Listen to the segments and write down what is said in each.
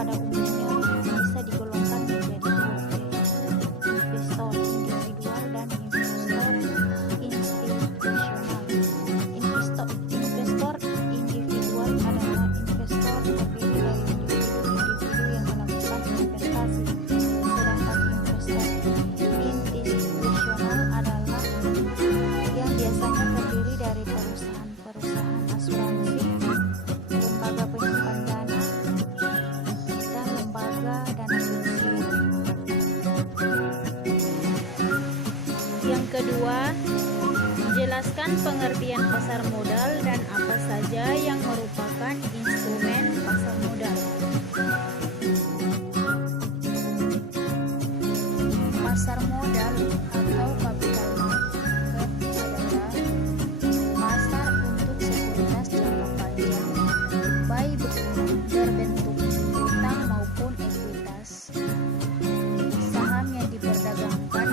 pada umumnya bisa digolongkan menjadi dua, yaitu investor individual dan investor institusional. Investor individual adalah investor terdiri dari individu-individu yang melakukan investasi, sedangkan investor institusional adalah yang biasanya terdiri dari perusahaan asuransi, lembaga penyimpan dana, dan lembaga dana pensiun. Yang kedua, jelaskan pengertian pasar modal dan apa saja yang merupakan instrumen pasar modal. Pasar modal atau capital market adalah pasar untuk sekuritas jangka panjang, baik berbentuk utang maupun ekuitas. Saham yang diperdagangkan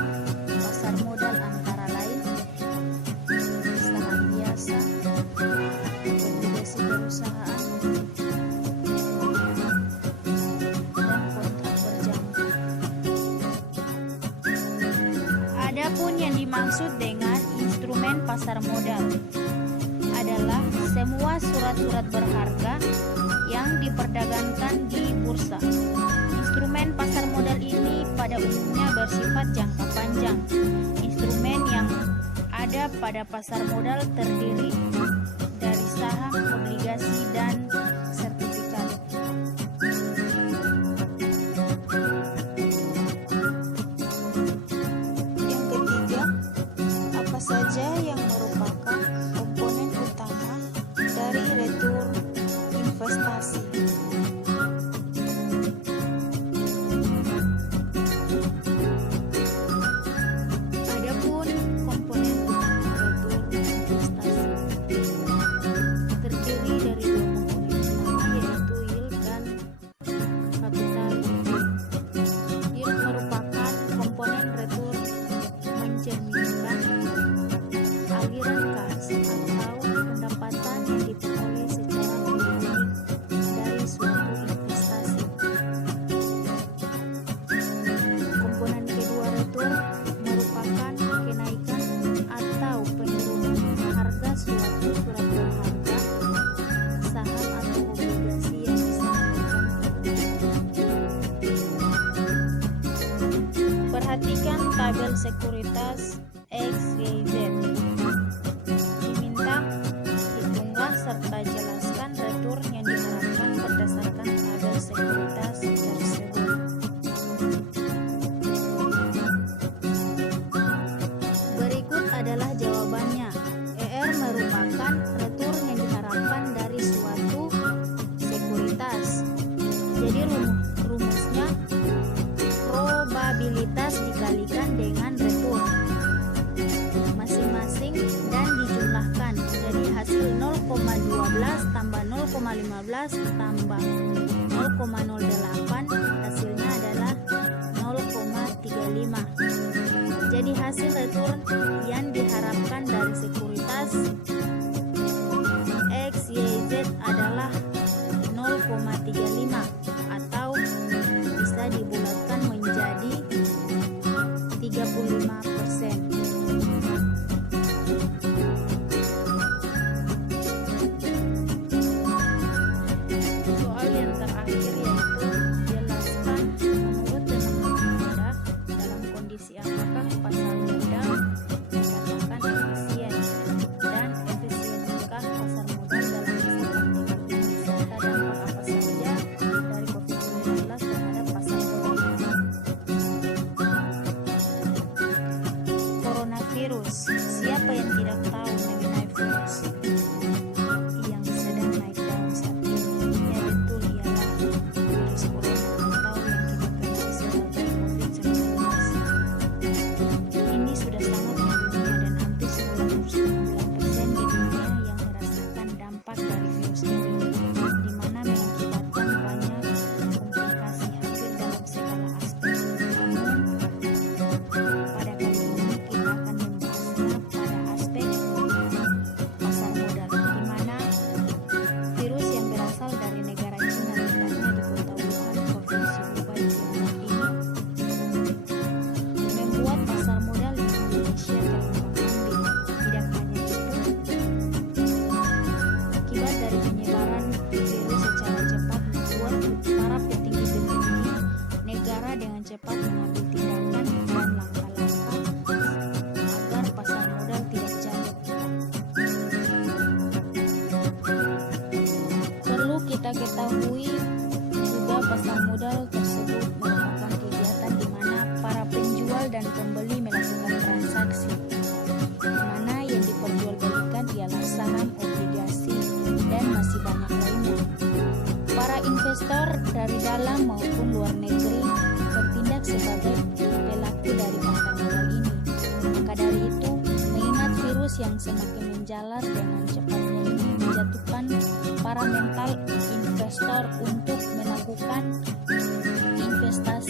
pasar modal antara lain saham biasa, obligasi perusahaan, dan kontrak berjangka. Adapun yang dimaksud dengan instrumen pasar modal adalah semua surat-surat berharga yang diperdagangkan di bursa. Instrumen pasar modal ini pada umumnya bersifat jangka panjang. Instrumen yang ada pada pasar modal terdiri dari saham, obligasi, dan sertifikat. Yang ketiga, apa saja yang merupakan komponen utama dari return investasi? Adapun komponen utama return investasi terdiri dari dua komponen utama, yaitu yield dan capital gain. Yield merupakan komponen return mencerminkan aliran kas atau pendapatan yang diperoleh secara periodik dari suatu investasi. Komponen kedua return merupakan kenaikan atau penurunan harga suatu surat berharga, saham atau obligasi yang disampaikan perusahaan. Perhatikan tabel sekuritas XYZ. Diminta diunggah serta jelaskan return yang diharapkan berdasarkan tabel sekuritas tersebut. Berikut adalah jawabannya. ER merupakan return yang diharapkan dari suatu sekuritas. Jadi rumusnya probabilitas dikalikan dengan return masing-masing dan dijumlahkan. Jadi hasil 0,12 tambah 0,15 tambah 0,08 hasilnya adalah 0,35. Jadi hasil return yang diharapkan dari sekuritas XYZ adalah 0,35 atau bisa dibulatkan menjadi 35%. Soal yang terakhir yaitu jelaskan menurut teman-teman Anda dalam kondisi apakah pasar modal dikatakan efisien, dan efisienkah pasar modal dalam masa pandemi ini, serta dampak apa saja dari COVID-19 terhadap pasar modal. diketahui juga pasar modal tersebut merupakan kegiatan di mana para penjual dan pembeli melakukan transaksi, di mana yang diperjualbelikan ialah saham, obligasi, dan masih banyak lainnya. Para investor dari dalam maupun luar negeri bertindak sebagai pelaku dari pasar modal ini. Maka dari itu, mengingat virus yang semakin menjalar dengan cepatnya ini menjatuhkan para mental investor untuk melakukan investasi